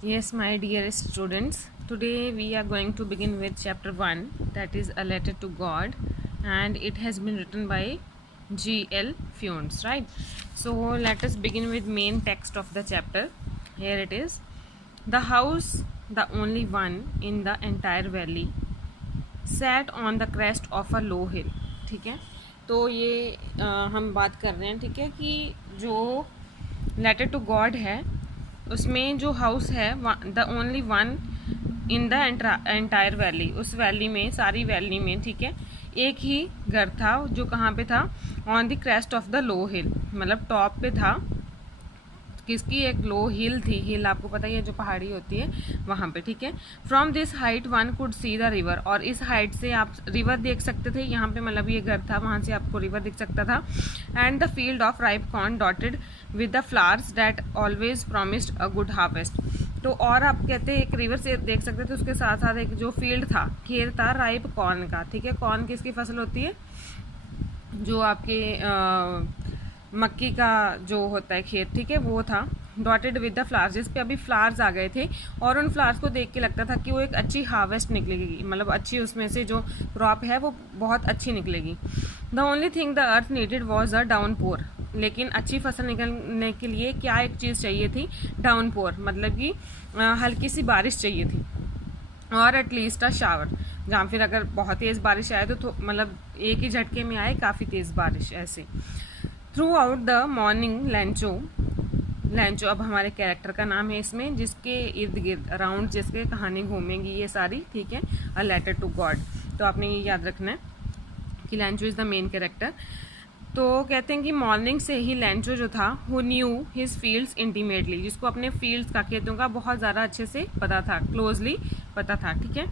Yes, my dear students, today we are going to begin with chapter 1, that is A Letter to God, and it has been written by G.L. Funes, right? So let us begin with main text of the chapter. Here it is. The house, the only one in the entire valley, sat on the crest of a low hill. ठीक है, तो ये हम बात कर रहे हैं, ठीक है, कि जो लेटर टू गॉड है उसमें जो हाउस है the only one in the entire valley, उस वैली में, सारी वैली में, ठीक है, एक ही घर था जो कहाँ पे था, on the crest of the low hill, मतलब टॉप पे था। किसकी? एक लो हिल थी। हिल आपको पता ही है, जो पहाड़ी होती है वहाँ पे, ठीक है। From this height one could see the river, और इस हाइट से आप रिवर देख सकते थे। यहाँ पे मतलब ये घर था, वहाँ से आपको रिवर दिख सकता था। And the field of ripe corn dotted with the flowers that always promised a good harvest. तो और आप कहते हैं एक रिवर से देख सकते थे, उसके साथ साथ एक जो फील्ड था, खेत था राइप कॉर्न का, ठीक है। कॉर्न किसकी फसल होती है? जो आपके मक्की का जो होता है खेत, ठीक है, वो था। डॉटेड विद द फ्लावर्स, जिस पे अभी फ्लावर्स आ गए थे, और उन फ्लावर्स को देख के लगता था कि वो एक अच्छी हार्वेस्ट निकलेगी, मतलब अच्छी, उसमें से जो क्रॉप है वो बहुत अच्छी निकलेगी। The only thing the earth needed was a downpour, लेकिन अच्छी फसल निकलने के लिए क्या एक चीज़ चाहिए थी? डाउनपोर, मतलब कि हल्की सी बारिश चाहिए थी, और एटलीस्ट अ शावर, जहाँ फिर अगर बहुत तेज़ बारिश आए तो मतलब एक ही झटके में आए काफ़ी तेज़ बारिश ऐसे। थ्रू आउट द मॉर्निंग लैंचो अब हमारे कैरेक्टर का नाम है इसमें, जिसके इर्द गिर्द अराउंड जिसके कहानी घूमेंगी ये सारी, ठीक है, अ लेटर टू गॉड। तो आपने ये याद रखना है कि लैंचो इज़ द मेन कैरेक्टर। तो कहते हैं कि मॉर्निंग से ही लैंचो जो था, who knew his fields intimately, जिसको अपने फील्ड्स का, खेतों का बहुत ज़्यादा अच्छे से पता था, क्लोजली पता था, ठीक है,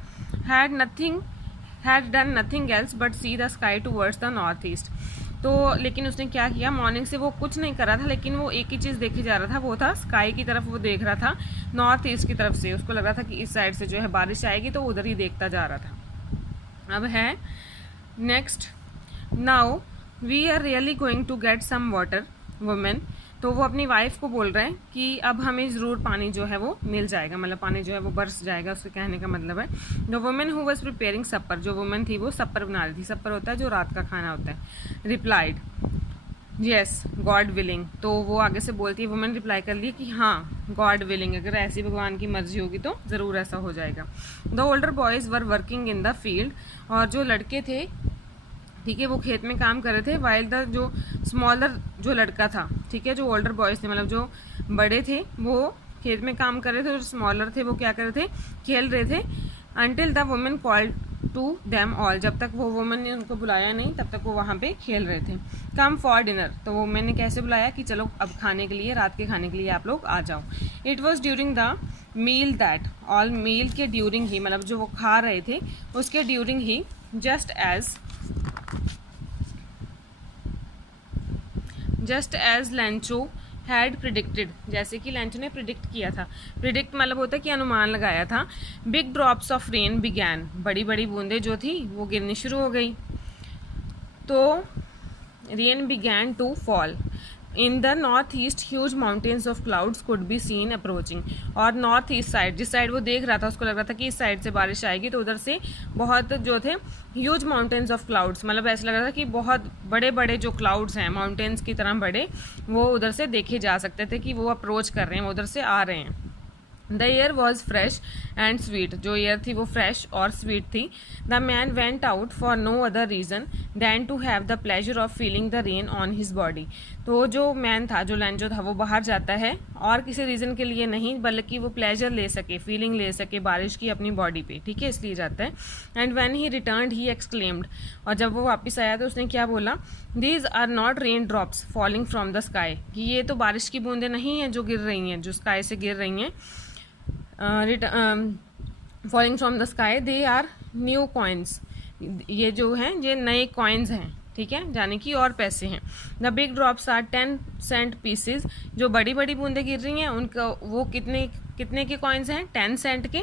had done nothing else but see the sky towards the north east. तो लेकिन उसने क्या किया, मॉर्निंग से वो कुछ नहीं कर रहा था, लेकिन वो एक ही चीज़ देखे जा रहा था, वो था स्काई की तरफ वो देख रहा था, नॉर्थ ईस्ट की तरफ से। उसको लग रहा था कि इस साइड से जो है बारिश आएगी, तो उधर ही देखता जा रहा था। अब है next, now we are really going to get some water women. तो वो अपनी वाइफ को बोल रहे हैं कि अब हमें ज़रूर पानी जो है वो मिल जाएगा, मतलब पानी जो है वो बरस जाएगा, उसके कहने का मतलब है। The women who was preparing super, जो वुमेन थी वो सप्पर बना रही थी। सप्पर होता है जो रात का खाना होता है। रिप्लाइड यस गॉड विलिंग, तो वो आगे से बोलती है, वुमेन रिप्लाई कर ली कि हाँ गॉड विलिंग, अगर ऐसी भगवान की मर्जी होगी तो ज़रूर ऐसा हो जाएगा। The older boys were working in the field, और जो लड़के थे, ठीक है, वो खेत में काम कर रहे थे। वाइल द जो स्मॉलर जो लड़का था, ठीक है, जो ओल्डर बॉयज थे, मतलब जो बड़े थे, वो खेत में काम कर रहे थे, और स्मॉलर थे वो क्या कर रहे थे? खेल रहे थे। Until the women called to them all, जब तक वो वुमेन ने उनको बुलाया नहीं तब तक वो वहाँ पे खेल रहे थे। कम फॉर डिनर, तो वो मैंने कैसे बुलाया कि चलो अब खाने के लिए, रात के खाने के लिए आप लोग आ जाओ। It was during the meal that all, meal के ड्यूरिंग ही, मतलब जो वो खा रहे थे उसके ड्यूरिंग ही, just as Lencho had predicted, जैसे कि लैंचो ने प्रिडिक्ट किया था। प्रिडिक्ट मतलब होता है कि अनुमान लगाया था। Big drops of rain began, बड़ी बड़ी बूंदें जो थी वो गिरनी शुरू हो गई। तो rain began to fall in the north east, huge mountains of clouds could be seen approaching. और नॉर्थ ईस्ट साइड, जिस साइड वो देख रहा था, उसको लग रहा था कि इस साइड से बारिश आएगी, तो उधर से बहुत जो थे ह्यूज माउंटेन्स ऑफ क्लाउड्स, मतलब ऐसा लग रहा था कि बहुत बड़े बड़े जो क्लाउड्स हैं, माउंटेन्स की तरह बड़े, वो उधर से देखे जा सकते थे कि वो अप्रोच कर रहे हैं, वो उधर से आ रहे हैं। The air was fresh and sweet, जो एयर थी वो फ्रेश और स्वीट थी। The man went out for no other reason than to have the pleasure of feeling the rain on his body. तो जो मैन था, जो लैंचो था, वो बाहर जाता है और किसी रीज़न के लिए नहीं, बल्कि वो प्लेजर ले सके, फीलिंग ले सके बारिश की अपनी बॉडी पे, ठीक है, इसलिए जाता है। And when he returned he exclaimed, और जब वो वापस आया तो उसने क्या बोला? These are not rain drops falling from the sky, कि ये तो बारिश की बूंदें नहीं हैं जो गिर रही हैं, जो स्काई से गिर रही हैं, falling from the sky, they are new coins, ये जो हैं ये नए कॉइन्स हैं, ठीक है, यानी कि और पैसे हैं। The big drops are 10 cent pieces, जो बड़ी बड़ी बूंदें गिर रही हैं उनका वो कितने के कॉइन्स हैं? 10 सेंट के।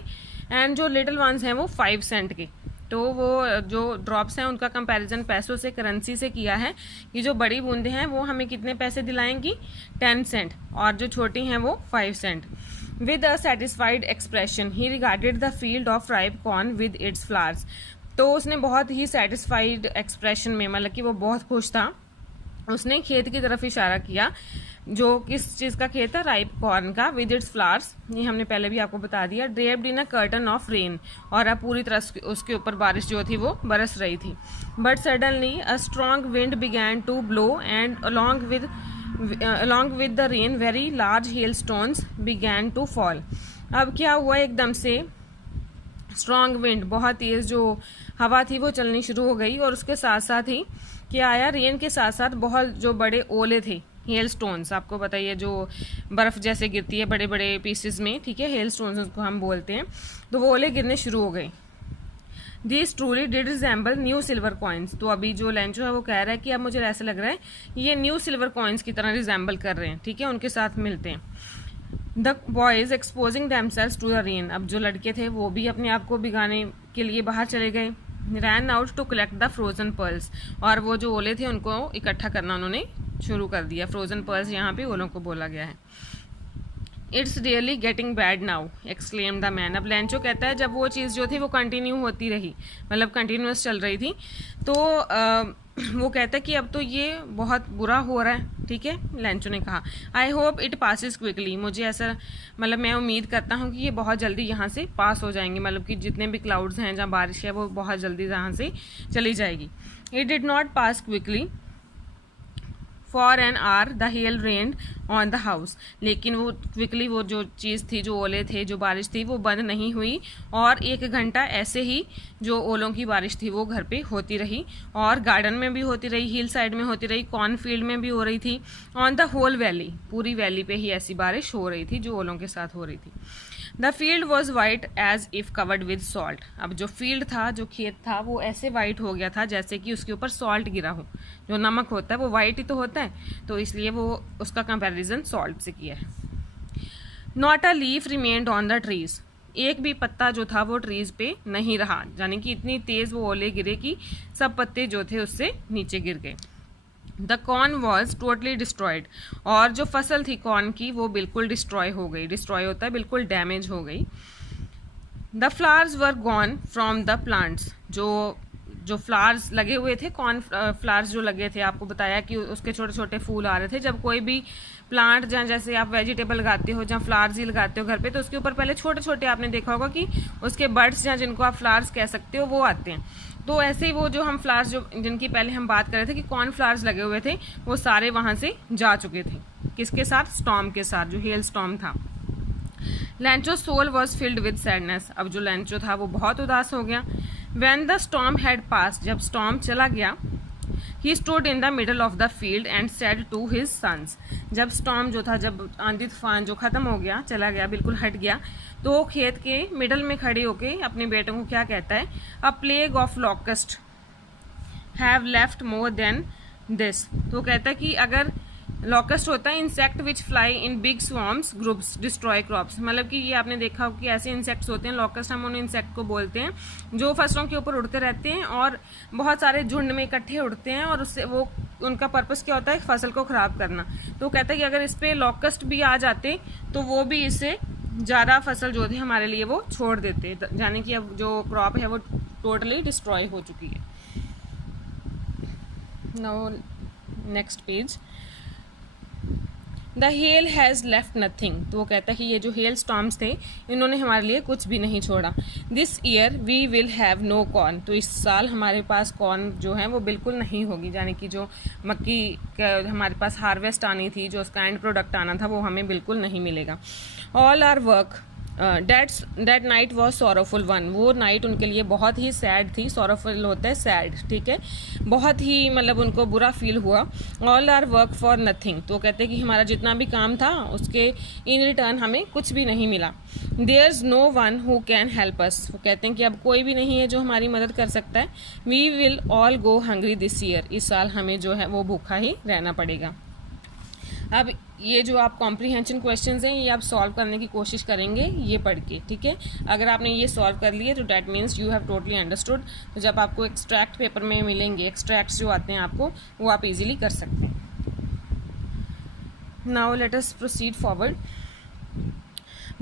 एंड जो लिटिल वंस हैं वो 5 सेंट के। तो वो जो ड्रॉप्स हैं उनका कंपैरिजन पैसों से, करेंसी से किया है कि जो बड़ी बूंदें हैं वो हमें कितने पैसे दिलाएंगी? 10 सेंट, और जो छोटी हैं वो 5 Saint. With a satisfied expression, he regarded the field of ripe corn with its flowers. तो उसने बहुत ही satisfied expression में, मतलब कि वो बहुत खुश था, उसने खेत की तरफ इशारा किया, जो किस चीज़ का खेत था, राइप कॉर्न का, विद इट्स फ्लावर्स, ये हमने पहले भी आपको बता दिया, draped in a curtain of rain, और अब पूरी तरह उसके ऊपर बारिश जो थी वो बरस रही थी. But suddenly a strong wind began to blow and along with the rain very large hailstones began to fall. अब क्या हुआ, एकदम से स्ट्रॉन्ग विंड, बहुत तेज जो हवा थी वो चलनी शुरू हो गई, और उसके साथ साथ ही क्या आया, रेन के साथ साथ बहुत जो बड़े ओले थे, हेल स्टोन्स, आपको बताइए जो बर्फ़ जैसे गिरती है बड़े बड़े पीसेस में, ठीक है, हेल स्टोन्स उसको हम बोलते हैं, तो वो ओले गिरने शुरू हो गए. This truly did resemble new silver coins. तो अभी जो लेंचो है वो कह रहा है कि अब मुझे ऐसा लग रहा है ये न्यू सिल्वर कॉइन्स की तरह रिजेंबल कर रहे हैं, ठीक है, उनके साथ मिलते हैं. The boys exposing themselves to the rain. अब जो लड़के थे वो भी अपने आप को भिगाने के लिए बाहर चले गए. Ran out to collect the frozen pearls. और वो जो ओले थे उनको इकट्ठा करना उन्होंने शुरू कर दिया. फ्रोजन पर्ल्स यहाँ पे ओलों को बोला गया है. It's really getting bad now exclaim the man. अब लेंचो कहता है जब वो चीज़ जो थी वो कंटिन्यू होती रही, मतलब कंटिन्यूस चल रही थी, तो वो कहता है कि अब तो ये बहुत बुरा हो रहा है, ठीक है. लेंचो ने कहा, I hope it passes quickly. मुझे ऐसा, मतलब मैं उम्मीद करता हूँ कि ये बहुत जल्दी यहाँ से पास हो जाएंगे, मतलब कि जितने भी क्लाउड्स हैं जहाँ बारिश है वो बहुत जल्दी यहाँ से चली जाएगी. It did not pass quickly for an hour the hell rained on the house. लेकिन वो क्विकली, वो जो चीज़ थी, जो ओले थे, जो बारिश थी, वो बंद नहीं हुई, और 1 घंटा ऐसे ही जो ओलों की बारिश थी वो घर पे होती रही, और गार्डन में भी होती रही, हिल साइड में होती रही, कॉर्नफील्ड में भी हो रही थी, ऑन द होल वैली, पूरी वैली पे ही ऐसी बारिश हो रही थी जो ओलों के साथ हो रही थी. The field was white as if covered with salt. अब जो फील्ड था, जो खेत था, वो ऐसे वाइट हो गया था जैसे कि उसके ऊपर सॉल्ट गिरा हो. जो नमक होता है वो वाइट ही तो होता है, तो इसलिए वो उसका कंपैरिजन सॉल्ट से किया है. Not a leaf remained on the trees. एक भी पत्ता जो था वो ट्रीज पे नहीं रहा, यानी कि इतनी तेज वो ओले गिरे कि सब पत्ते जो थे उससे नीचे गिर गए. The corn was totally destroyed. और जो फसल थी कॉर्न की वो बिल्कुल डिस्ट्रॉय हो गई. डिस्ट्रॉय होता है बिल्कुल डैमेज हो गई. The flowers were gone from the plants. जो फ्लावर्स लगे हुए थे, कॉर्न फ्लावर्स जो लगे थे, आपको बताया कि उसके छोटे छोटे फूल आ रहे थे. जब कोई भी प्लांट, जहाँ जैसे आप वेजिटेबल लगाते हो, जहाँ फ्लावर्स ही लगाते हो घर पे, तो उसके ऊपर पहले छोटे छोटे, आपने देखा होगा कि उसके बर्ड्स, जहाँ जिनको आप फ्लावर्स कह सकते हो, वो आते हैं. तो ऐसे ही वो जो हम फ्लावर्स, जो जिनकी पहले हम बात कर रहे थे कि कॉर्न फ्लावर्स लगे हुए थे, वो सारे वहाँ से जा चुके थे. किसके साथ? स्टॉर्म के साथ, जो हेल स्टॉर्म था. Lencho soul was filled with sadness. अब जो लेंचो था वो बहुत उदास हो गया. When the storm had passed, जब स्टॉर्म चला गया, he stood in the middle of the field and said to his sons. जब स्टॉर्म जो था, जब आंधी तूफान जो खत्म हो गया, चला गया, बिल्कुल हट गया, तो वो खेत के मिडल में खड़े होके अपने बेटों को क्या कहता है? A plague of locust have left more than this. तो कहता है कि अगर लॉकस्ट होता है insect which fly in big swarms groups destroy crops. मतलब कि ये आपने देखा हो कि ऐसे इंसेक्ट्स होते हैं, लॉकस्ट हम उन इंसेक्ट को बोलते हैं, जो फसलों के ऊपर उड़ते रहते हैं और बहुत सारे झुंड में इकट्ठे उड़ते हैं, और उससे वो, उनका पर्पस क्या होता है? फसल को ख़राब करना. तो कहता है कि अगर इस पर लॉकस्ट भी आ जाते तो वो भी इससे ज़्यादा फसल जो थी हमारे लिए वो छोड़ देते, यानी कि अब जो क्रॉप है वो टोटली डिस्ट्रॉय हो चुकी है. Now next page. The hell has left nothing. तो वो कहता है कि ये जो हेल स्टॉर्म्स थे, इन्होंने हमारे लिए कुछ भी नहीं छोड़ा. This year we will have no corn. तो इस साल हमारे पास कॉर्न जो है वो बिल्कुल नहीं होगी, यानी कि जो मक्की का हमारे पास हार्वेस्ट आनी थी, जो उसका एंड प्रोडक्ट आना था, वो हमें बिल्कुल नहीं मिलेगा. All our work that night was sorrowful one. वो नाइट उनके लिए बहुत ही सैड थी. सॉरोफुल होता है सैड, ठीक है, बहुत ही, मतलब उनको बुरा फील हुआ. All our work for nothing. तो कहते हैं कि हमारा जितना भी काम था उसके इन रिटर्न हमें कुछ भी नहीं मिला. There is no one who can help us. वो कहते हैं कि अब कोई भी नहीं है जो हमारी मदद कर सकता है. We will all go hungry this year. इस साल हमें जो है वो भूखा ही रहना पड़ेगा. अब ये जो आप कॉम्प्रीहेंशन क्वेश्चंस हैं, ये आप सॉल्व करने की कोशिश करेंगे ये पढ़ के, ठीक है. अगर आपने ये सॉल्व कर लिए तो that means you have totally understood. तो जब आपको एक्सट्रैक्ट पेपर में मिलेंगे, एक्सट्रैक्ट्स जो आते हैं आपको, वो आप इजीली कर सकते हैं. Now let us proceed forward.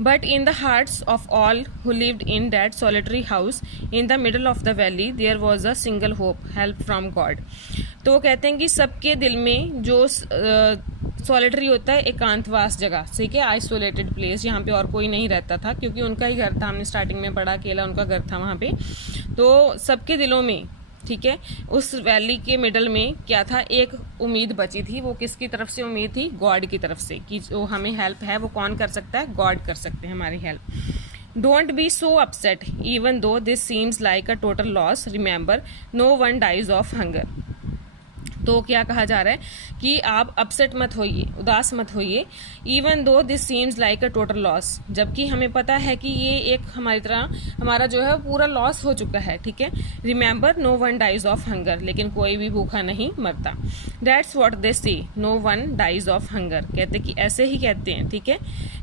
But in the hearts of all who lived in that solitary house in the middle of the valley there was a single hope, help from God. तो वो कहते हैं कि सबके दिल में जो solitary होता है, एकांतवास जगह, ठीक है, आइसोलेटेड प्लेस, यहाँ पे और कोई नहीं रहता था क्योंकि उनका ही घर था, हमने स्टार्टिंग में पढ़ा, अकेला उनका घर था वहाँ पे। तो सबके दिलों में, ठीक है, उस वैली के मिडल में क्या था, एक उम्मीद बची थी। वो किसकी तरफ से उम्मीद थी? गॉड की तरफ से, कि जो हमें हेल्प है वो कौन कर सकता है? गॉड कर सकते हैं हमारी help. Don't be so upset even though this seems like a total loss, remember no one dies of hunger. तो क्या कहा जा रहा है कि आप अपसेट मत होइए, उदास मत होइए, even though this seems like a total loss, जबकि हमें पता है कि ये एक हमारी तरह हमारा जो है पूरा लॉस हो चुका है, ठीक है। Remember no one dies of hunger, लेकिन कोई भी भूखा नहीं मरता। That's what they say, no one dies of hunger, कहते कि ऐसे ही कहते हैं, ठीक है,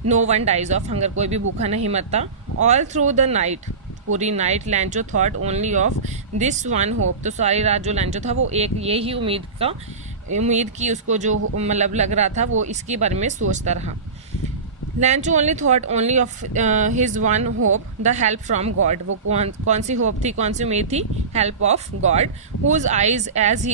no one dies of hunger, कोई भी भूखा नहीं मरता। ऑल थ्रू द नाइट, पूरी night Lencho thought only of this one hope, तो सारी रात जो लैंचो था वो एक यही उम्मीद की उसको जो मतलब लग रहा था वो इसके बारे में सोचता रहा। Lencho only thought only of his one hope, the help from God, वो कौन सी होप थी, कौन सी उम्मीद थी? Help of God, whose eyes as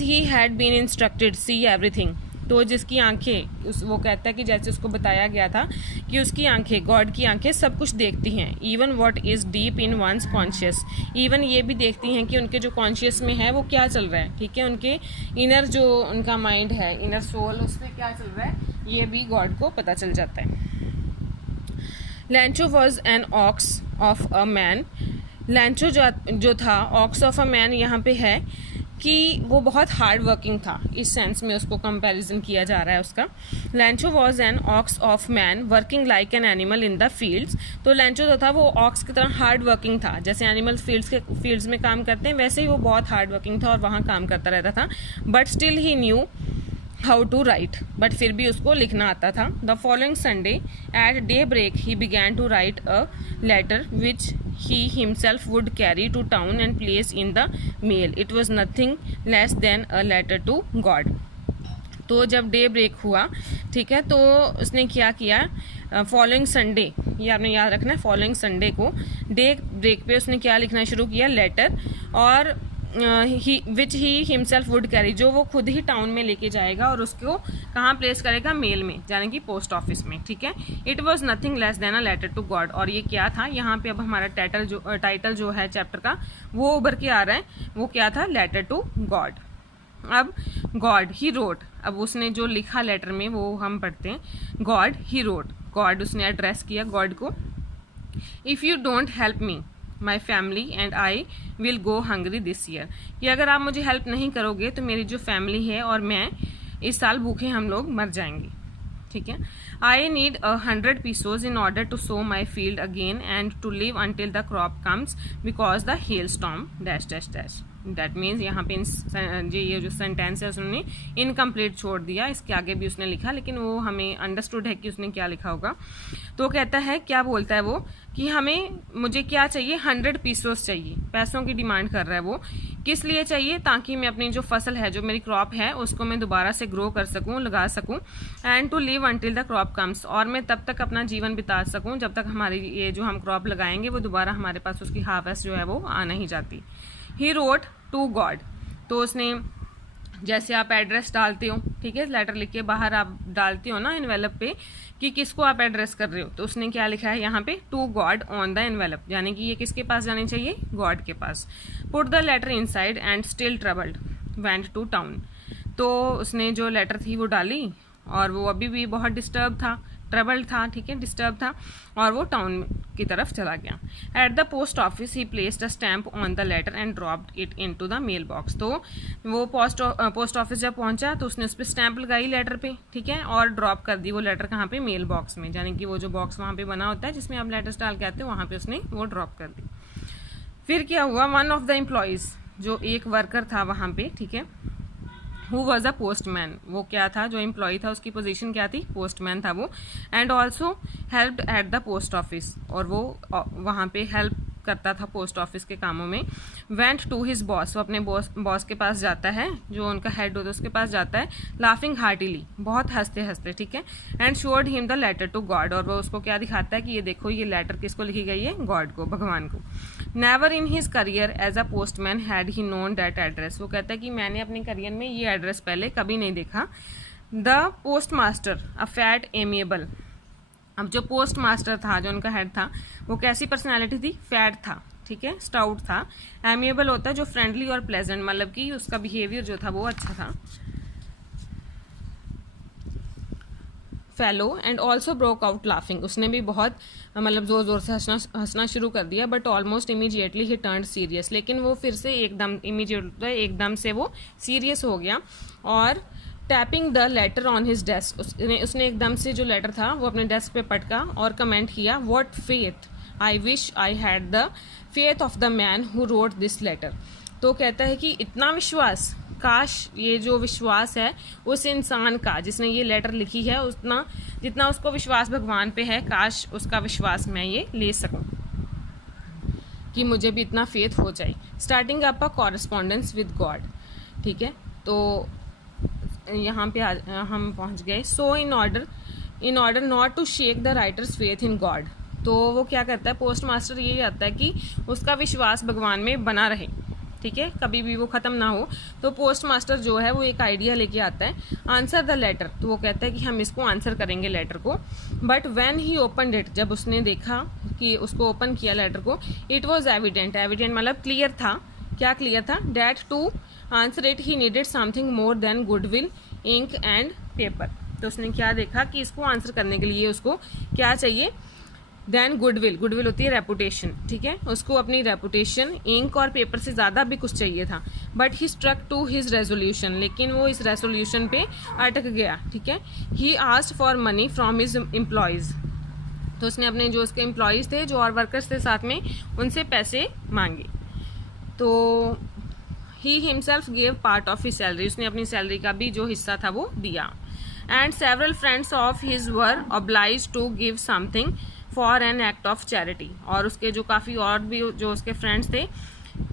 he had been instructed see everything, तो जिसकी आंखें वो कहता है कि जैसे उसको बताया गया था कि उसकी आंखें, गॉड की आंखें सब कुछ देखती हैं। Even what is deep in one's conscious, even ये भी देखती हैं कि उनके जो कॉन्शियस में है वो क्या चल रहा है, ठीक है, उनके इनर जो उनका माइंड है, इनर सोल, उसमें क्या चल रहा है, ये भी गॉड को पता चल जाता है। लैंचो was an ox of a man, लैंचो जो था ऑक्स ऑफ अ मैन, यहाँ पे है कि वो बहुत हार्ड वर्किंग था, इस सेंस में उसको कंपैरिजन किया जा रहा है उसका। लैंचो was an ox of man working like an animal in the fields, तो लैंचो जो था वो ऑक्स की तरह हार्ड वर्किंग था, जैसे एनिमल फील्ड्स में काम करते हैं वैसे ही वो बहुत हार्ड वर्किंग था और वहाँ काम करता रहता था। But still he knew how to write, but फिर भी उसको लिखना आता था। The following Sunday at daybreak he began to write a letter which he himself would carry to town and place in the mail. It was nothing less than a letter to God. तो जब day break हुआ, ठीक है, तो उसने क्या किया, following Sunday, ये आपने याद रखना है, फॉलोइंग संडे को डे ब्रेक पे उसने क्या लिखना शुरू किया, लेटर, और विच ही हिमसेल्फ वुड कैरी, जो वो खुद ही टाउन में लेके जाएगा और उसको कहाँ प्लेस करेगा, मेल में, यानी कि पोस्ट ऑफिस में, ठीक है। It was nothing less than a letter to God, और ये क्या था, यहाँ पे अब हमारा टाइटल जो है चैप्टर का वो उभर के आ रहा है, वो क्या था, लेटर टू गॉड। अब गॉड ही रोट, अब उसने जो लिखा लेटर में वो हम पढ़ते हैं, गॉड ही रोट, गॉड उसने एड्रेस किया गॉड को। If you don't help me my family and I will go hungry this year, कि अगर आप मुझे हेल्प नहीं करोगे तो मेरी जो फैमिली है और मैं इस साल भूखे हम लोग मर जाएंगे, ठीक है। I need 100 pesos in order to sow my field again and to live until the crop comes because the hail storm dash dash dash. That means यहाँ पे ये जो सेंटेंस है उसने इनकम्प्लीट छोड़ दिया, इसके आगे भी उसने लिखा लेकिन वो हमें अंडरस्टूड है कि उसने क्या लिखा होगा। तो कहता है, क्या बोलता है वो, कि मुझे क्या चाहिए, 100 pesos चाहिए, पैसों की डिमांड कर रहा है वो। किस लिए चाहिए, ताकि मैं अपनी जो फसल है, जो मेरी क्रॉप है, उसको मैं दोबारा से ग्रो कर सकूं, लगा सकूं, and to live until the crop comes, और मैं तब तक अपना जीवन बिता सकूं जब तक हमारी ये जो हम क्रॉप लगाएंगे वो दोबारा हमारे पास उसकी हार्वेस्ट जो है वो आ नहीं जाती। ही रोट टू गॉड, तो उसने, जैसे आप एड्रेस डालते हो, ठीक है, लेटर लिख के बाहर आप डालते हो ना एनवेलप पे कि किसको आप एड्रेस कर रहे हो, तो उसने क्या लिखा है यहाँ पे, to God on the envelope, यानी कि ये किसके पास जानी चाहिए, गॉड के पास। Put the letter inside and still troubled went to town, तो उसने जो लेटर थी वो डाली और वो अभी भी बहुत डिस्टर्ब था, ट्रबल्ड था, ठीक है, डिस्टर्ब था, और वो टाउन की तरफ चला गया। At the post office he placed a stamp on the letter and dropped it into the mail box, तो वो पोस्ट ऑफिस जब पहुंचा तो उसने उस पर स्टैम्प लगाई लेटर पे, ठीक है, और ड्रॉप कर दी वो लेटर कहाँ पे, मेल बॉक्स में, यानी कि वो जो बॉक्स वहाँ पे बना होता है जिसमें आप लेटर्स डाल के आते हैं, वहाँ पे उसने वो ड्रॉप कर दी। फिर क्या हुआ, वन ऑफ द एम्प्लॉयज, जो एक वर्कर था वहाँ पे, ठीक है, हु वॉज अ पोस्टमैन, वो क्या था, जो एम्प्लॉय था उसकी पोजीशन क्या थी, पोस्टमैन था वो, and also helped eight the post office, और वो वहाँ पे हेल्प करता था पोस्ट ऑफिस के कामों में। वेंट टू हिज बॉस, वो अपने बॉस के पास जाता है, जो उनका हेड होता है उसके पास जाता है, लाफिंग हार्टिली, बहुत हंसते हंसते, ठीक है। And showed him the letter to God, और वो उसको क्या दिखाता है कि ये देखो ये लेटर किसको लिखी गई है, गॉड को, भगवान को। Never in his career as a postman had he known that address, वो कहता है कि मैंने अपने करियर में ये एड्रेस पहले कभी नहीं देखा। The post master a fat amiable, अब जो पोस्ट मास्टर था, जो उनका हेड था, वो कैसी पर्सनैलिटी थी, फैट था, ठीक है, स्टाउट था। एमिएबल होता है जो फ्रेंडली और प्लेजेंट, मतलब कि उसका बिहेवियर जो था वो अच्छा था। Fellow and also broke out laughing, उसने भी बहुत मतलब जोर जोर से हंसना शुरू कर दिया। But almost immediately he turned serious, लेकिन वो फिर से एकदम से वो सीरियस हो गया। और tapping the later on his desk, उसने एकदम से जो लेटर था वो अपने डेस्क पे पटका और कमेंट किया, what faith, I wish I had the faith of the man who wrote this letter. तो कहता है कि इतना विश्वास, काश ये जो विश्वास है उस इंसान का जिसने ये लेटर लिखी है, उतना जितना उसको विश्वास भगवान पे है, काश उसका विश्वास मैं ये ले सकूं, कि मुझे भी इतना फेथ हो जाए। Starting up a correspondence with God, ठीक है। तो यहाँ पे हम पहुँच गए। So in order not to shake the writer's faith in God, तो वो क्या करता है, पोस्ट मास्टर ये आता है कि उसका विश्वास भगवान में बना रहे, ठीक है, कभी भी वो ख़त्म ना हो। तो पोस्ट मास्टर जो है वो एक आइडिया लेके आता है, आंसर द लेटर, तो वो कहता है कि हम इसको आंसर करेंगे लेटर को। But when he opened it, जब उसने देखा कि उसको ओपन किया लेटर को, इट वॉज एविडेंट मतलब क्लियर था, क्या क्लियर था, that to answer it he needed something more than goodwill, ink and paper. तो उसने क्या देखा कि इसको आंसर करने के लिए उसको क्या चाहिए, देन गुडविल होती है रेपुटेशन, ठीक है, उसको अपनी रेपुटेशन, इंक और पेपर से ज़्यादा भी कुछ चाहिए था। But he struck to his resolution, लेकिन वो इस रेजोल्यूशन पे अटक गया, ठीक है। He asked for money from his employees, तो उसने अपने जो उसके एम्प्लॉयज़ थे, जो और वर्कर्स थे साथ में, उनसे पैसे मांगे। तो he himself gave part of his salary, उसने अपनी सैलरी का भी जो हिस्सा था वो दिया। And several friends of his were obliged to give something for an act of charity, और उसके जो काफ़ी और भी जो उसके फ्रेंड्स थे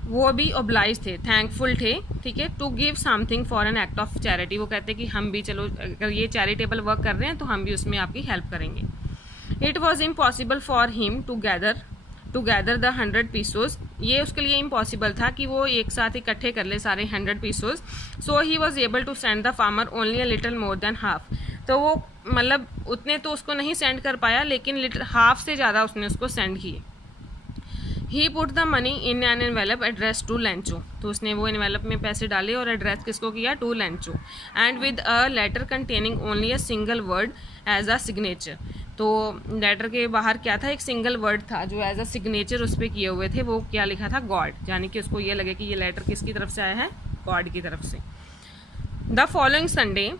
वो भी ऑब्लाइज थे, थैंकफुल थे, ठीक है, to give something for an act of charity. वो कहते कि हम भी चलो, अगर ये चैरिटेबल वर्क कर रहे हैं तो हम भी उसमें आपकी हेल्प करेंगे। It was impossible for him to gather the 100 pesos, ये उसके लिए इम्पॉसिबल था कि वो एक साथ इकट्ठे कर ले सारे 100 pesos. So he was able to send the farmer only a little more than half, तो वो मतलब उतने तो उसको नहीं सेंड कर पाया, लेकिन हाफ से ज़्यादा उसने उसको सेंड किए। He put the money in an envelope address to Lencho, तो उसने वो एनवेलप में पैसे डाले और एड्रेस किसको किया, to Lencho. And with a letter containing only a single word as a signature, तो लेटर के बाहर क्या था, एक सिंगल वर्ड था जो एज अ सिग्नेचर उस पर किए हुए थे, वो क्या लिखा था, गॉड, यानी कि उसको ये लगे कि ये लेटर किसकी तरफ से आया है, गॉड की तरफ से। The following Sunday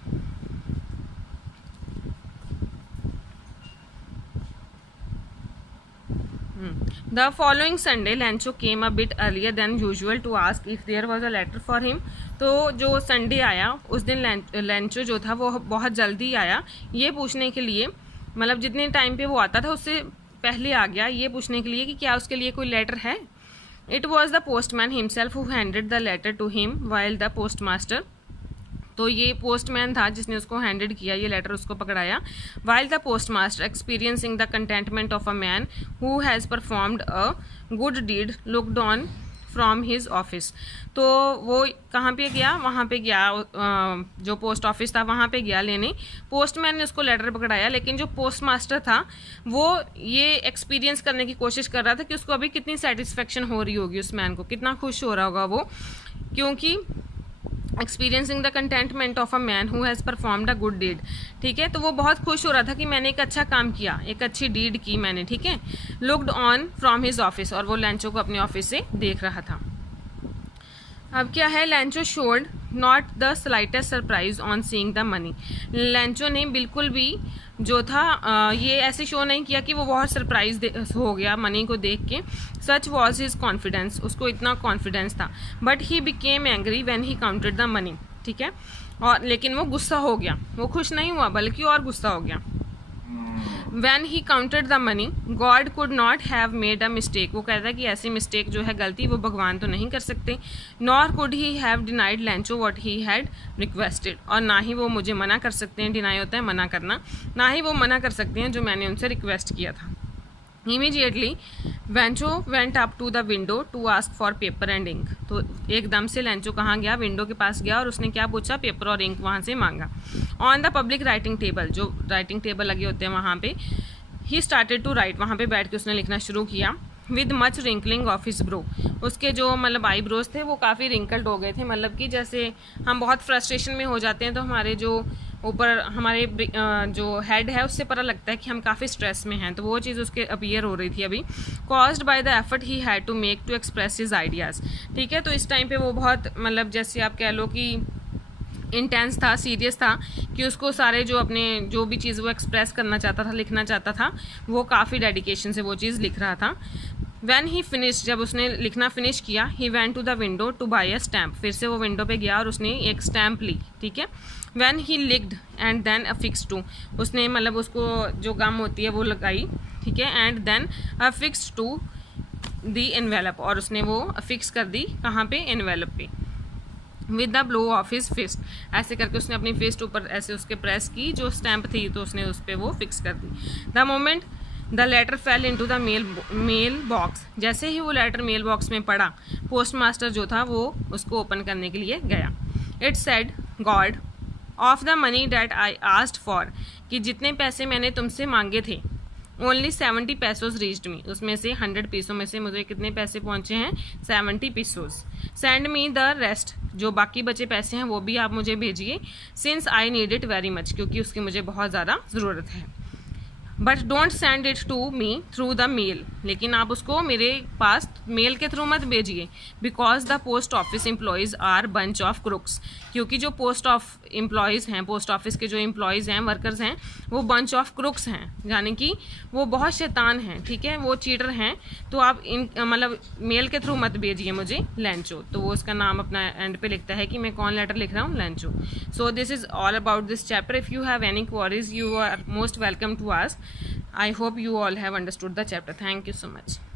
The following Sunday, Lancho came a bit earlier than usual to ask if there was a letter for him. तो जो संडे आया उस दिन लैंचो जो था वो बहुत जल्दी आया, ये पूछने के लिए, मतलब जितने टाइम पे वो आता था उससे पहले आ गया, ये पूछने के लिए कि क्या उसके लिए कोई लेटर है। It was the postman himself who handed the letter to him while the post master, तो ये पोस्टमैन था जिसने उसको हैंडेड किया, ये लेटर उसको पकड़ाया। While the post master experiencing the contentment of a man who has performed a good deed looked on from his office, तो वो कहाँ पे गया, वहाँ पे गया, जो पोस्ट ऑफिस था वहाँ पे गया लेने। पोस्टमैन ने उसको लेटर पकड़ाया, लेकिन जो पोस्ट मास्टर था वो ये एक्सपीरियंस करने की कोशिश कर रहा था कि उसको अभी कितनी सेटिस्फेक्शन हो रही होगी, उस मैन को कितना खुश हो रहा होगा वो, क्योंकि experiencing the contentment of a man who has performed a good deed, ठीक है, तो वो बहुत खुश हो रहा था कि मैंने एक अच्छा काम किया, एक अच्छी डीड की मैंने, ठीक है। Looked on from his office, और वो लैंचो को अपने ऑफिस से देख रहा था। अब क्या है, लैंचो showed not the slightest surprise on seeing the money, लैंचो ने बिल्कुल भी जो था ये ऐसे शो नहीं किया कि वो बहुत सरप्राइज हो गया मनी को देख के। सच वॉज हिज कॉन्फिडेंस, उसको इतना कॉन्फिडेंस था। But he became angry when he counted the money, ठीक है, और लेकिन वो गुस्सा हो गया, वो खुश नहीं हुआ बल्कि और गुस्सा हो गया। When he counted the money, God could not have made a mistake. वो कहता है कि ऐसी मिस्टेक जो है, गलती, वो भगवान तो नहीं कर सकते. Nor could he have denied Lancho what he had requested. और ना ही वो मुझे मना कर सकते हैं, डिनाई होता है मना करना, ना ही वो मना कर सकते हैं जो मैंने उनसे रिक्वेस्ट किया था. Immediately, Vancho went up to the window to ask for paper and ink. तो एकदम से लैंचो कहाँ गया, विंडो के पास गया और उसने क्या पूछा, पेपर और इंक वहाँ से मांगा. On the public writing table, जो राइटिंग टेबल लगे होते हैं वहाँ पे, ही स्टार्टेड टू राइट, वहाँ पे बैठ के उसने लिखना शुरू किया. With much wrinkling of his bro, उसके जो मतलब आईब्रोज थे वो काफ़ी रिंकल्ड हो गए थे. मतलब कि जैसे हम बहुत फ्रस्ट्रेशन में हो जाते हैं तो हमारे जो ऊपर हमारे जो हेड है उससे पता लगता है कि हम काफ़ी स्ट्रेस में हैं, तो वो चीज़ उसके अपीयर हो रही थी अभी. Caused by the effort he had to make to express his ideas. ठीक है, तो इस टाइम पे वो बहुत मतलब जैसे आप कह लो कि इंटेंस था, सीरियस था, कि उसको सारे जो अपने जो भी चीज़ वो एक्सप्रेस करना चाहता था, लिखना चाहता था, वो काफ़ी डेडिकेशन से वो चीज़ लिख रहा था. वैन ही फिनिश, जब उसने लिखना फिनिश किया, he went to the window to buy a stamp, फिर से वो विंडो पे गया और उसने एक स्टैम्प ली. ठीक है. When he licked and then affix to, उसने मतलब उसको जो गम होती है वो लगाई. ठीक है. And then affix to the envelope, और उसने वो अफिक्स कर दी कहाँ पे, एनवेलप पे. With the blow of his fist, ऐसे करके उसने अपनी फिस्ट ऊपर ऐसे उसके प्रेस की, जो स्टैम्प थी तो उसने उस पर वो फिक्स कर दी. The moment the letter fell into the mail box, जैसे ही वो लेटर मेल बॉक्स में पड़ा, पोस्ट मास्टर जो था वो उसको ओपन करने के लिए गया. It said, God of the money that I asked for, कि जितने पैसे मैंने तुमसे मांगे थे, ओनली 70 पैसोज रीच्ड मी, उसमें से 100 पैसों में से मुझे कितने पैसे पहुंचे हैं, 70 पैसोज. सेंड मी द रेस्ट, जो बाकी बचे पैसे हैं वो भी आप मुझे भेजिए. Since I need it very much, क्योंकि उसकी मुझे बहुत ज़्यादा ज़रूरत है. But don't send it to me through the mail, लेकिन आप उसको मेरे पास मेल के थ्रू मत भेजिए. Because the post office employees are bunch of crooks, क्योंकि जो पोस्ट ऑफ एम्प्लॉयज़ हैं, पोस्ट ऑफिस के जो एम्प्लॉयज़ हैं, वर्कर्स हैं, वो बंच ऑफ क्रुक्स हैं, यानी कि वो बहुत शैतान हैं. ठीक है, वो चीटर हैं. तो आप इन मतलब मेल के थ्रू मत भेजिए मुझे लैंचो. तो वो उसका नाम अपना एंड पे लिखता है कि मैं कौन लेटर लिख रहा हूँ, लैंचो. So this is all about this chapter. If you have any queries, you are most welcome to ask. I hope you all have understood the chapter. Thank you so much.